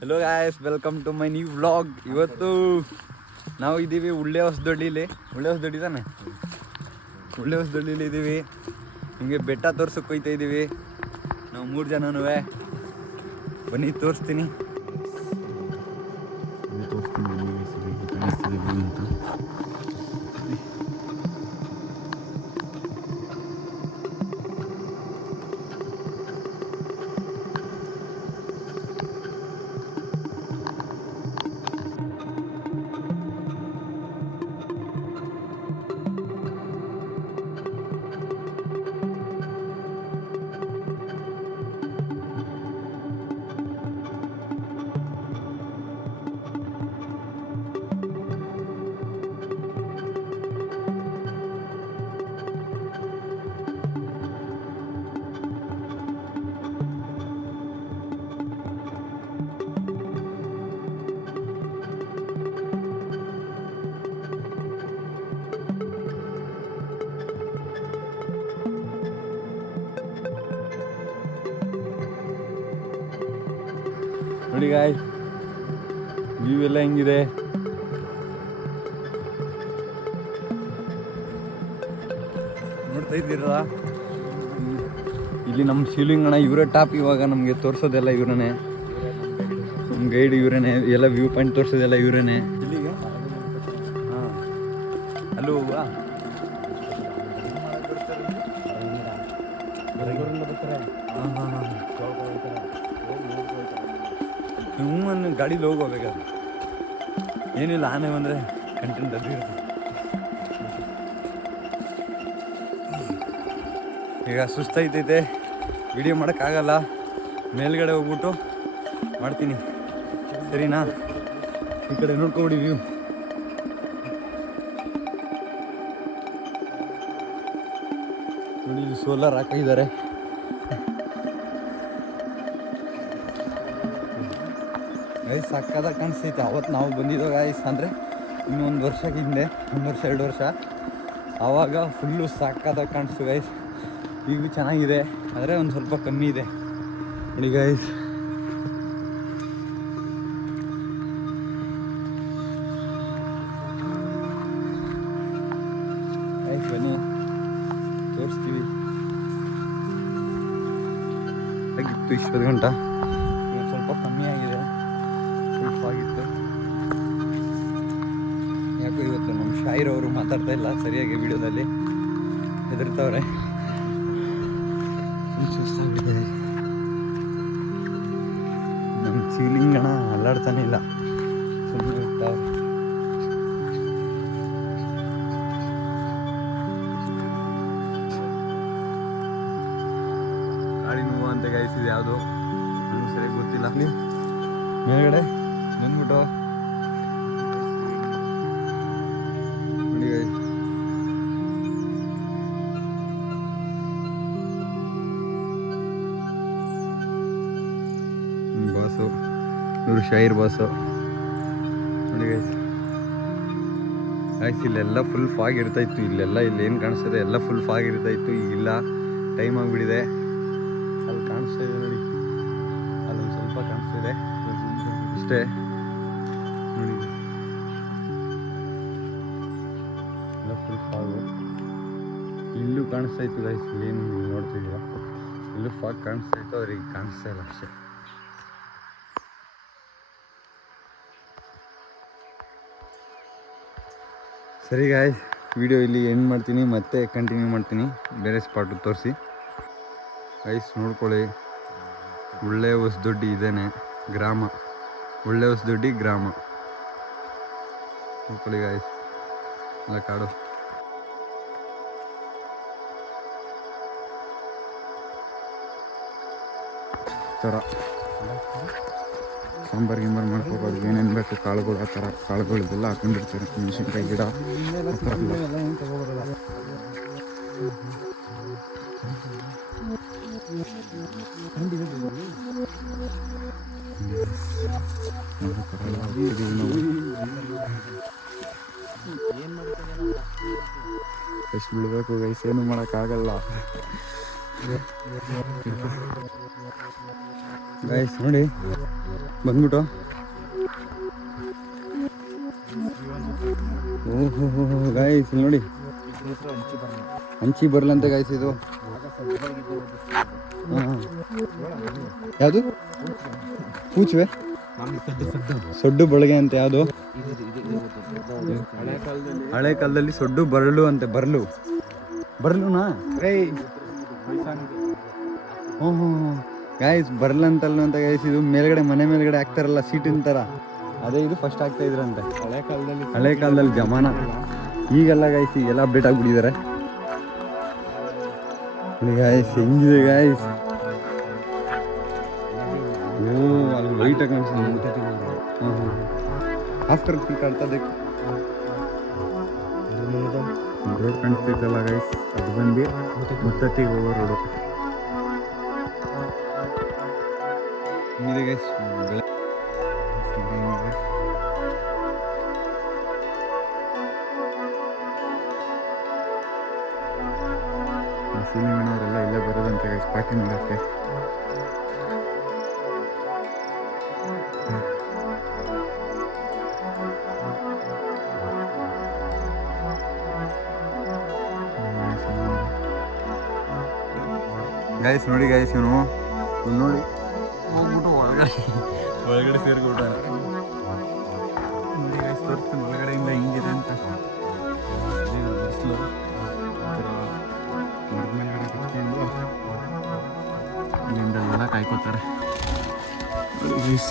Hello guys, welcome to my new vlog. ಇವತ್ತು ನಾವು ಇದ್ದೀವಿ ಉಳ್ಳೆ ಹೊಸದೊಡ್ಡಿಲಿ. ಉಳ್ಳೆ ಹೊಸದೊಡ್ಡಿ ತಾನೆ, ಉಳ್ಳೆ ಹೊಸದೊಡ್ಡಿಲಿ ಇದ್ದೀವಿ. ನಿಮಗೆ ಬೆಟ್ಟ ತೋರ್ಸಕ್ಕೆ ಹೋಗ್ತಾ ಇದ್ದೀವಿ ನಾವು 3 ಜನನೂ. ಬನ್ನಿ ತೋರಿಸ್ತೀನಿ. ನೋಡಿ ಗಾಯ್ಸ್, ವ್ಯೂ ಎಲ್ಲ ಹೆಂಗಿದೆ ನೋಡ್ತಾ ಇದ್ದೀರಲ್ಲ. ಇಲ್ಲಿ ನಮ್ಮ ಶಿವಲಿಂಗಣ್ಣ ಇವರೇ ಟಾಪ್. ಇವಾಗ ನಮಗೆ ತೋರಿಸೋದೆಲ್ಲ ಇವರೇ, ನಮ್ಮ ಗೈಡ್ ಇವರೇ. ಎಲ್ಲ ವ್ಯೂ ಪಾಯಿಂಟ್ ತೋರಿಸೋದೆಲ್ಲ ಇವರೇ. ಇಲ್ಲಿಗೆ ಹಾಂ, ಅಲ್ಲೂ ಹೋಗುವ. ಹ್ಞೂ ಗಾಡೀಲಿ ಹೋಗ್ಬೇಕಾದ್ರೆ ಏನಿಲ್ಲ, ಆನೆ ಬಂದರೆ ಕಂಟೆಂಟ್ ಅದು ಇರ್ತದೆ. ಈಗ ಸುಸ್ತಾಯ್ತೈತೆ, ವಿಡಿಯೋ ಮಾಡೋಕ್ಕಾಗಲ್ಲ. ಮೇಲ್ಗಡೆ ಹೋಗ್ಬಿಟ್ಟು ಮಾಡ್ತೀನಿ, ಸರಿನಾ? ಈ ಕಡೆ ನೋಡ್ಕೊಬಿಡಿ ವ್ಯೂ. ನೋಡಿ, ಇಲ್ಲಿ ಸೋಲಾರ್ ಹಾಕಿದ್ದಾರೆ. ಗೈಸ್ ಸಕ್ಕದಾಗಿ ಕಾಣಿಸ್ತೈತೆ. ಅವತ್ತು ನಾವು ಬಂದಿದ್ದೋ ಗೈಸ್ ಅಂದರೆ ಇನ್ನೊಂದು ವರ್ಷಕ್ಕೆ ಹಿಂದೆ, 1 ವರ್ಷ 2 ವರ್ಷ, ಆವಾಗ ಫುಲ್ಲು ಸಕ್ಕದಾಗಿ ಕಾಣಿಸ್ತು ಗೈಸ್. ಈಗ ಚೆನ್ನಾಗಿದೆ, ಆದರೆ ಒಂದು ಸ್ವಲ್ಪ ಕಮ್ಮಿ ಇದೆ ನೋಡಿ ಗೈಸ್. ಗೈಸ್ ಬನ್ನಿ ತೋರಿಸ್ತೀವಿ. ಆಗಿತ್ತು ಇಷ್ಟೊಂದು ಗಂಟೆ, ಸ್ವಲ್ಪ ಕಮ್ಮಿ ಆಗಿದೆ. ಆಗಿತ್ತು ಯಾಕೋ ಇವತ್ತು ನಮ್ಮ ಶಾಯಿರ್ ಅವರು ಮಾತಾಡ್ತಾ ಇಲ್ಲ ಸರಿಯಾಗಿ ವಿಡಿಯೋದಲ್ಲಿ, ಹೆದರ್ತಾವ್ರೆ. ನಮ್ಮ ಶಿವಲಿಂಗಣ್ಣ ಅಲ್ಲಾಡ್ತಾನೆ ಇಲ್ಲ, ಸುಮ್ಮನೆ ಇರ್ತಾವೆ. ಗಾಡಿ ನೋವು ಅಂತ ಗಾಯಿಸಿದೆ ಯಾವುದು ನನಗೂ ಸರಿಯಾಗಿ ಗೊತ್ತಿಲ್ಲ. ಮೇಲ್ಗಡೆ ಬಂದ್ಬಿಟ್ಟು ನೋಡಿ ಗೈಸ್, ಬಾಸು ಇವರು ಶಾಯಿರ್ ಬಾಸು ನೋಡಿ ಗೈಸ್. ಗೈಸ್ ಇಲ್ಲೆಲ್ಲ ಫುಲ್ ಫಾಗ್ ಇರ್ತಾಯಿತ್ತು. ಇಲ್ಲೆಲ್ಲ ಇಲ್ಲೇನು ಕಾಣಿಸ್ತದೆ ಎಲ್ಲ ಫುಲ್ ಫಾಗ್ ಇರ್ತಾಯಿತ್ತು. ಈಗಿಲ್ಲ, ಟೈಮ್ ಆಗಿಬಿಟ್ಟಿದೆ. ಅಲ್ಲಿ ಕಾಣಿಸ್ತಾ ಇದೆ ನೋಡಿ, ಅಲ್ಲೊಂದು ಸ್ವಲ್ಪ ಕಾಣಿಸ್ತಿದೆ ಅಷ್ಟೇ ನೋಡಿ. ಎಲ್ಲ ಫುಲ್ ಫಾಗು. ಇಲ್ಲೂ ಕಾಣಿಸ್ತಾ ಇತ್ತು ಗೈಸ್, ಏನು ನೋಡ್ತಿದ್ದೀರಾ, ಇಲ್ಲೂ ಫಾಗ್ ಕಾಣಿಸ್ತಾ ಇತ್ತು, ಅವ್ರಿಗೆ ಕಾಣಿಸ್ತಾ ಇಲ್ಲ ಅಷ್ಟೇ. ಸರಿ ಗಾಯ್ಸ್, ವಿಡಿಯೋ ಇಲ್ಲಿ ಎಂಡ್ ಮಾಡ್ತೀನಿ, ಮತ್ತೆ ಕಂಟಿನ್ಯೂ ಮಾಡ್ತೀನಿ ಬೇರೆ ಸ್ಪಾಟು ತೋರಿಸಿ. ಗೈಸ್ ನೋಡ್ಕೊಳ್ಳಿ, ಉಳ್ಳೆ ಹೊಸದೊಡ್ಡಿ ಇದೇನೆ ಗ್ರಾಮ, ಉಳ್ಳೆ ಹೊಸದೊಡ್ಡಿ ಗ್ರಾಮ ನೋಡ್ಕೊಳ್ಳಿ ಗಾಯ್ಸ್. ಎಲ್ಲ ಕಾಡು. ಥರ ಸಾಂಬಾರು ಗಿಂಬಾರು ಮಾಡ್ಕೋಬೋದು, ಏನೇನು ಬೇಕು ಕಾಳುಗಳು, ಆ ಥರ ಕಾಳುಗಳಿಗೆಲ್ಲ ಹಾಕೊಂಡಿರ್ತಾರೆ. ಮೆಣಸಿನ್ಕಾಯಿ ಗಿಡ ಎಷ್ಟು ಬಿಡಬೇಕು ಗೈಸ್, ಏನು ಮಾಡೋಕ್ಕಾಗಲ್ಲ ಗೈಸ್. ನೋಡಿ ಬಂದ್ಬಿಟ್ಟು ಓಹೋ ಗಾಯ್ಸ್ ನೋಡಿ ಹಂಚಿ ಬರ್ಲಂತೆ ಗಾಯ್ಸ್ ಇದು. ಹಾಂ ಯಾವುದು ಪೂಚುವೆ ಸೊಡ್ಡು ಬಳಗೆ ಅಂತ ಯಾವುದು ಹಳೆ ಕಾಲದಲ್ಲಿ ಸೊಡ್ಡು ಬರಲು ಅಂತೆ. ಬರ್ಲುನಾ ಹ್ಞೂ ಗಾಯ್ಸ್ ಬರ್ಲಂತಲ್ಲ ಅಂತ ಗಾಯ್ಸ್. ಇದು ಮೇಲ್ಗಡೆ ಮನೆ ಮೇಲ್ಗಡೆ ಹಾಕ್ತಾರಲ್ಲ ಸೀಟಿನ ಥರ, ಅದೇ ಇದು ಫಸ್ಟ್ ಆಗ್ತಾ ಇದ್ರಂತೆ ಹಳೆ ಕಾಲದಲ್ಲಿ ಜಮಾನ. ಈಗೆಲ್ಲ ಗಾಯ್ಸ್ ಈಗೆಲ್ಲ ಅಪ್ಡೇಟ್ ಆಗಿಬಿಟ್ಟಿದ್ದಾರೆ ಗಾಯ್ಸ್. ಹೆಂಗಿದೆ ಗಾಯ್ಸ್. ಓ ಅಲ್ಲಿ ವೈಟ್ ಆಗಿ ಕಾಣಿಸ್ತಾ. ಹಾಂ ಆಫ್ಟರ್ ಕ್ಲಿಕ್ ಆಡ್ತಾ देखो ರೋಡ್ ಕಾಣಿಸ್ತಿತ್ತಲ್ಲ ಗೈಸ್, ಅದು ಬಂದು ಮುತ್ತತ್ತಿಗೆ ಹೋಗೋ ರೋಡು ಇದೆ ಗೈಸ್. ಸೀನಿಂಗನವರೆಲ್ಲ ಇಲ್ಲೇ ಬರೋದಂತೆ ಗೈಸ್ ಪಾರ್ಟಿ ಮಾಡೋಕ್ಕೆ. ಗೈಸ್ ನೋಡಿ ಗೈಸ್ ಇವನು ನೋಡಿ ಹೋಗ್ಬಿಟ್ಟು ಒಳಗಡೆ ಸೇರ್ಬಿಟ್ಟ. ನೋಡಿ ಗೈಸ್ ತೋರಿಸ್ತೀನಿ ಒಳಗಡೆಯಿಂದ ಹಿಂಗಿದೆ ಅಂತ. ಬಿಸಿಲು ಮೇಲ್ಗಡೆ ಕುತ್ಕೊಂಡು ಇಲ್ಲಿಂದೆಲ್ಲ ಕಾಯ್ಕೋತಾರೆ. ಗೈಸ್